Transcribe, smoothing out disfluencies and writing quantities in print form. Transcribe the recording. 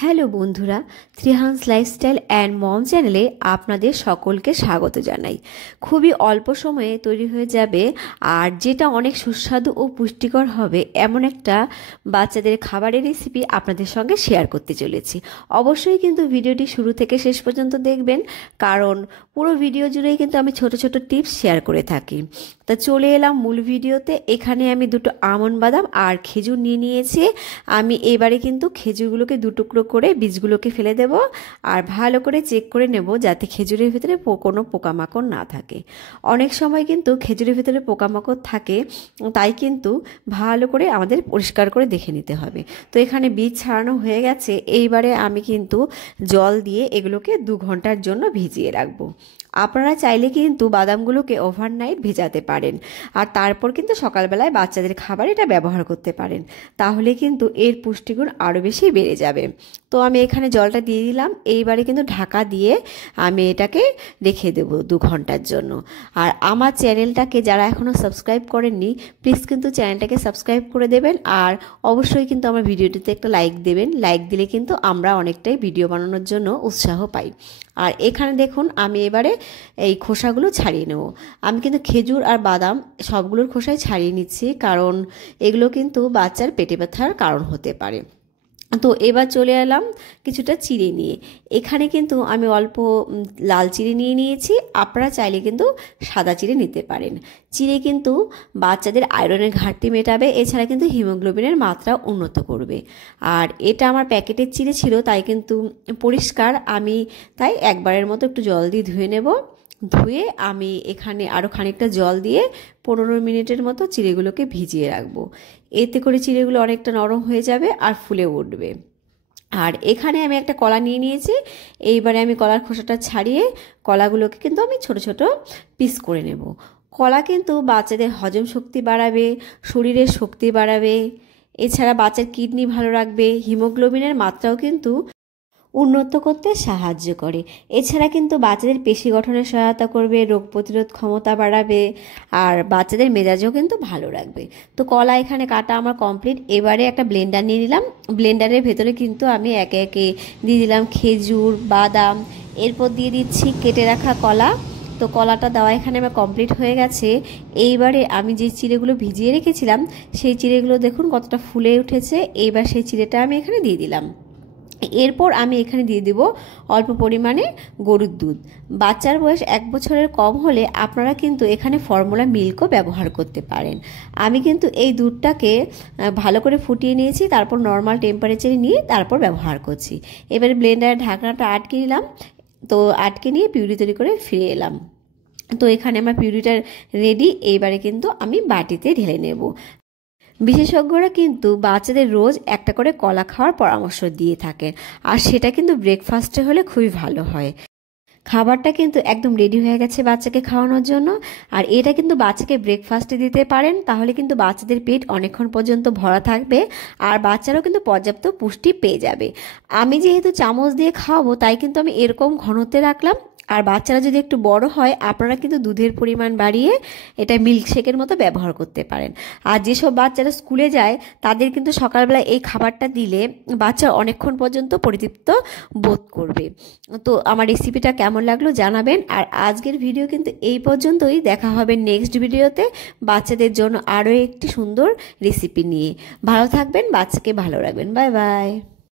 Hello বন্ধুরা, Trihans lifestyle and mom চ্যানেলে আপনাদের সকলকে স্বাগত জানাই। খুবই অল্প সময়ে তৈরি হয়ে যাবে আর যেটা অনেক সুস্বাদু ও পুষ্টিকর হবে এমন একটা বাচ্চাদের খাবারের রেসিপি আপনাদের সঙ্গে শেয়ার করতে চলেছি। অবশ্যই কিন্তু ভিডিওটি শুরু থেকে শেষ পর্যন্ত দেখবেন, কারণ পুরো ভিডিও জুড়েই কিন্তু আমি ছোট ছোট টিপস শেয়ার করে থাকি। তা চলে এলাম মূল ভিডিওতে। এখানে আমি দুটো আমন্ড বাদাম আর খেজুর নিয়েছি। আমি এবারে কিন্তু খেজুরগুলোকে দুটুকরো করে বীজগুলোকে ফেলে দেব আর ভালো করে চেক করে নেব যাতে খেজুরের ভিতরে কোনো পোকামাকড় না থাকে। অনেক সময় কিন্তু খেজুরের ভিতরে পোকামাকড় থাকে, তাই কিন্তু ভালো করে আমাদের পরিষ্কার করে দেখে নিতে হবে। তো এখানে বীজ ছাড়ানো হয়ে গেছে। এইবারে আমি কিন্তু জল দিয়ে এগুলোকে 2 ঘন্টার জন্য ভিজিয়ে রাখবো। আপনারা চাইলে কিন্তু বাদামগুলোকে ওভারনাইট ভেজাতে পারেন আর তারপর কিন্তু সকালবেলায় বাচ্চাদের খাবার এটা ব্যবহার করতে পারেন, তাহলে কিন্তু এর পুষ্টিগুণ আরও বেশি বেড়ে যাবে। তো আমি এখানে জলটা দিয়ে দিলাম। এইবারে কিন্তু ঢাকা দিয়ে আমি এটাকে রেখে দেবো 2 ঘন্টার জন্য। আর আমার চ্যানেলটাকে যারা এখনও সাবস্ক্রাইব করেননি, প্লিজ কিন্তু চ্যানেলটাকে সাবস্ক্রাইব করে দেবেন আর অবশ্যই কিন্তু আমার ভিডিওটিতে একটা লাইক দেবেন। লাইক দিলে কিন্তু আমরা অনেকটাই ভিডিও বানানোর জন্য উৎসাহ পাই। আর এখানে দেখুন আমি এবারে এই খোসাগুলো ছাড়িয়ে নেব। আমি কিন্তু খেজুর আর বাদাম সবগুলোর খোসাই ছাড়িয়ে নিচ্ছি, কারণ এগুলো কিন্তু বাচ্চার পেটে ব্যথার কারণ হতে পারে। তো এবার চলে এলাম কিছুটা চিড়ে নিয়ে। এখানে কিন্তু আমি অল্প লাল চিড়ে নিয়েছি। আপনারা চাইলে কিন্তু সাদা চিড়ে নিতে পারেন। চিড়ে কিন্তু বাচ্চাদের আয়রনের ঘাটতি মেটাবে, এছাড়া কিন্তু হিমোগ্লোবিনের মাত্রা উন্নত করবে। আর এটা আমার প্যাকেটের চিড়ে ছিল, তাই কিন্তু পরিষ্কার। আমি তাই একবারের মতো একটু জল দিয়ে ধুয়ে নেব। ধুয়ে আমি এখানে আরও খানিকটা জল দিয়ে 15 মিনিটের মতো চিড়েগুলোকে ভিজিয়ে রাখবো। এতে করে চিড়েগুলো অনেকটা নরম হয়ে যাবে আর ফুলে উঠবে। আর এখানে আমি একটা কলা নিয়েছি। এইবারে আমি কলার খোসাটা ছাড়িয়ে কলাগুলোকে কিন্তু আমি ছোট ছোট পিস করে নেব। কলা কিন্তু বাচ্চাদের হজম শক্তি বাড়াবে, শরীরের শক্তি বাড়াবে, এছাড়া বাচ্চার কিডনি ভালো রাখবে, হিমোগ্লোবিনের মাত্রাও কিন্তু উন্নত করতে সাহায্য করে। এছাড়া কিন্তু বাচ্চাদের পেশি গঠনে সহায়তা করবে, রোগ প্রতিরোধ ক্ষমতা বাড়াবে আর বাচ্চাদের মেজাজও কিন্তু ভালো রাখবে। তো কলা এখানে কাটা আমার কমপ্লিট। এবারে একটা ব্লেন্ডার নিয়ে নিলাম। ব্লেন্ডারের ভেতরে কিন্তু আমি একে একে দিয়ে দিলাম খেজুর, বাদাম, এরপর দিয়ে দিচ্ছি কেটে রাখা কলা। তো কলাটা দেওয়া এখানে আমার কমপ্লিট হয়ে গেছে। এইবারে আমি যে চিড়েগুলো ভিজিয়ে রেখেছিলাম সেই চিড়েগুলো দেখুন কতটা ফুলে উঠেছে। এইবার সেই চিড়েটা আমি এখানে দিয়ে দিলাম। এরপর আমি এখানে দিয়ে দেব অল্প পরিমাণে গরুর দুধ। বাচ্চার বয়স 1 বছরের কম হলে আপনারা কিন্তু এখানে ফর্মুলা মিল্কও ব্যবহার করতে পারেন। আমি কিন্তু এই দুধটাকে ভালো করে ফুটিয়ে নিয়েছি, তারপর নর্মাল টেম্পারেচারে নিয়ে তারপর ব্যবহার করছি। এবারে ব্লেন্ডারের ঢাকনাটা আটকে নিলাম। তো আটকে নিয়ে পিউরি তৈরি করে ফিরে এলাম। তো এখানে আমার পিউরিটা রেডি। এইবারে কিন্তু আমি বাটিতে ঢেলে নেব। বিশেষজ্ঞরা কিন্তু বাচ্চাদের রোজ একটা করে কলা খাওয়ার পরামর্শ দিয়ে থাকেন, আর সেটা কিন্তু ব্রেকফাস্টে হলে খুবই ভালো হয়। খাবারটা কিন্তু একদম রেডি হয়ে গেছে বাচ্চাকে খাওয়ানোর জন্য। আর এটা কিন্তু বাচ্চাকে ব্রেকফাস্টে দিতে পারেন, তাহলে কিন্তু বাচ্চাদের পেট অনেকক্ষণ পর্যন্ত ভরা থাকবে আর বাচ্চারাও কিন্তু পর্যাপ্ত পুষ্টি পেয়ে যাবে। আমি যেহেতু চামচ দিয়ে খাওয়াবো, তাই কিন্তু আমি এরকম ঘনত্বে রাখলাম। আর বাচ্চারা যদি একটু বড় হয়, আপনারা কিন্তু দুধের পরিমাণ বাড়িয়ে এটা মিল্কশেকের মতো ব্যবহার করতে পারেন। আর যেসব বাচ্চারা স্কুলে যায় তাদের কিন্তু সকালবেলা এই খাবারটা দিলে বাচ্চা অনেকক্ষণ পর্যন্ত পরিতৃপ্ত বোধ করবে। তো আমার রেসিপিটা কেমন লাগলো জানাবেন। আর আজকের ভিডিও কিন্তু এই পর্যন্তই। দেখা হবে নেক্সট ভিডিওতে বাচ্চাদের জন্য আরও একটি সুন্দর রেসিপি নিয়ে। ভালো থাকবেন, বাচ্চাকে ভালো রাখবেন। Bye bye.